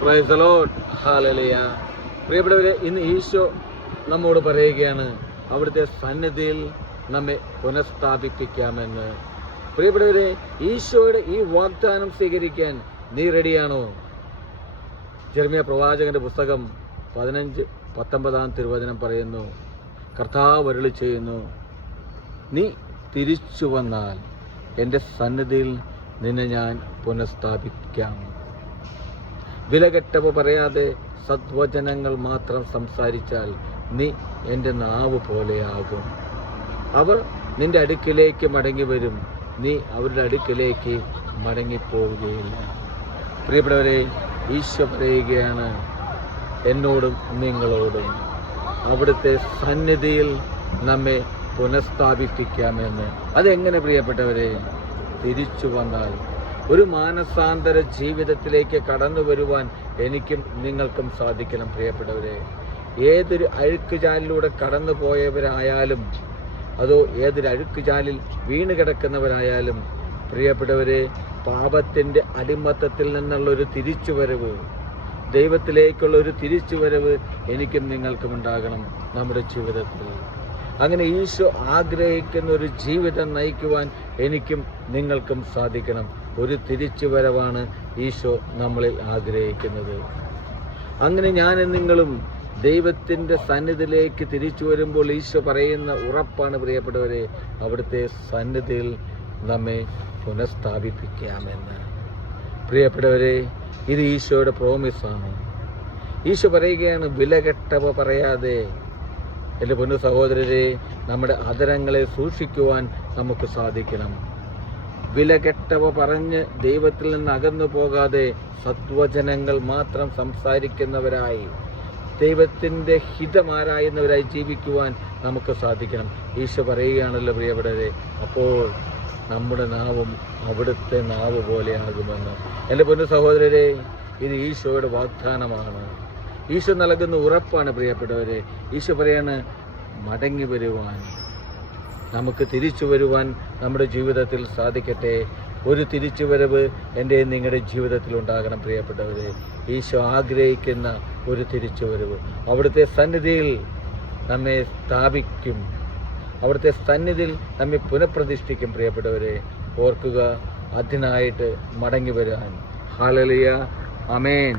Praise the Lord. Hallelujah. പ്രിയപ്പെട്ടവരെ, ഇന്ന് ഈശോ നമ്മോട് പറയുകയാണ് അവിടുത്തെ സന്നിധിയിൽ നമ്മെ പുനഃസ്ഥാപിപ്പിക്കാമെന്ന്. പ്രിയപ്പെട്ടവരെ, ഈശോയുടെ ഈ വാഗ്ദാനം സ്വീകരിക്കാൻ നീ റെഡിയാണോ? ജെറമ്യാ പ്രവാചകന്റെ പുസ്തകം 15-19 തിരുവചനം പറയുന്നു, കർത്താവ് അരുളി ചെയ്യുന്നു, നീ തിരിച്ചു വന്നാൽ എൻ്റെ സന്നിധിയിൽ നിന്നെ ഞാൻ പുനഃസ്ഥാപിക്കാം. വിലകെട്ടവ പറയാതെ സദ്വചനങ്ങൾ മാത്രം സംസാരിച്ചാൽ നീ എൻ്റെ നാവ് പോലെയാകും. അവർ നിന്റെ അടുക്കിലേക്ക് മടങ്ങി വരും, നീ അവരുടെ അടുക്കിലേക്ക് മടങ്ങിപ്പോവുകയില്ല. പ്രിയപ്പെട്ടവരെ, ഈശോ പറയുകയാണ് എന്നോടും നിങ്ങളോടും അവിടുത്തെ സന്നിധിയിൽ നമ്മെ പുനഃസ്ഥാപിപ്പിക്കാമെന്ന്. അതെങ്ങനെ പ്രിയപ്പെട്ടവരെ? തിരിച്ചു വന്നാൽ, ഒരു മാനസാന്തര ജീവിതത്തിലേക്ക് കടന്നു വരുവാൻ എനിക്കും നിങ്ങൾക്കും സാധിക്കണം. പ്രിയപ്പെട്ടവരെ, ഏതൊരു അഴുക്കുചാലിലൂടെ കടന്നു പോയവരായാലും അതോ ഏതൊരു അഴുക്കുചാലിൽ വീണ് കിടക്കുന്നവരായാലും, പ്രിയപ്പെട്ടവരെ, പാപത്തിൻ്റെ അടിമത്തത്തിൽ നിന്നുള്ളൊരു തിരിച്ചുവരവ്, ദൈവത്തിലേക്കുള്ള ഒരു തിരിച്ചുവരവ് എനിക്കും നിങ്ങൾക്കും ഉണ്ടാകണം നമ്മുടെ ജീവിതത്തിൽ. അങ്ങനെ ഈശോ ആഗ്രഹിക്കുന്ന ഒരു ജീവിതം നയിക്കുവാൻ എനിക്കും നിങ്ങൾക്കും സാധിക്കണം. ഒരു തിരിച്ചുവരവാണ് ഈശോ നമ്മളിൽ ആഗ്രഹിക്കുന്നത്. അങ്ങനെ ഞാനും നിങ്ങളും ദൈവത്തിൻ്റെ സന്നിധിയിലേക്ക് തിരിച്ചു വരുമ്പോൾ ഈശോ പറയുന്ന ഉറപ്പാണ് പ്രിയപ്പെട്ടവരെ, അവിടുത്തെ സന്നിധിയിൽ നമ്മെ പുനഃസ്ഥാപിപ്പിക്കാമെന്ന്. പ്രിയപ്പെട്ടവരെ, ഇത് ഈശോയുടെ പ്രോമിസാണ്. ഈശോ പറയുകയാണ്, വിലകെട്ടവ പറയാതെ. എൻ്റെ പൊന്നു സഹോദരരെ, നമ്മുടെ അധരങ്ങളെ സൂക്ഷിക്കുവാൻ നമുക്ക് സാധിക്കണം. വിലകെട്ടവ പറഞ്ഞ് ദൈവത്തിൽ നിന്ന് അകന്നു പോകാതെ സദ്വചനങ്ങൾ മാത്രം സംസാരിക്കുന്നവരായി, ദൈവത്തിൻ്റെ ഹിതമാരായുന്നവരായി ജീവിക്കുവാൻ നമുക്ക് സാധിക്കണം. ഈശോ പറയുകയാണല്ലോ പ്രിയപ്പെട്ടവരെ, അപ്പോൾ നമ്മുടെ നാവും അവിടുത്തെ നാവ് പോലെയാകുമെന്ന്. എൻ്റെ പൊന്നു സഹോദരരെ, ഇത് ഈശോയുടെ വാഗ്ദാനമാണ്. ഈശോ നൽകുന്ന ഉറപ്പാണ് പ്രിയപ്പെട്ടവരെ. ഈശോ പറയാണ്, മടങ്ങി വരുവാൻ, നമുക്ക് തിരിച്ചു വരുവാൻ നമ്മുടെ ജീവിതത്തിൽ സാധിക്കട്ടെ. ഒരു തിരിച്ചുവരവ് എൻ്റെ നിങ്ങളുടെ ജീവിതത്തിൽ ഉണ്ടാകണം പ്രിയപ്പെട്ടവരെ. ഈശോ ആഗ്രഹിക്കുന്ന ഒരു തിരിച്ചുവരവ് അവിടുത്തെ സന്നിധിയിൽ നമ്മെ സ്ഥാപിക്കും, അവിടുത്തെ സന്നിധിയിൽ നമ്മെ പുനഃപ്രതിഷ്ഠിക്കും. പ്രിയപ്പെട്ടവരെ, ഓർക്കുക, അതിനായിട്ട് മടങ്ങി വരാൻ. ഹല്ലേലൂയ. ആമേൻ.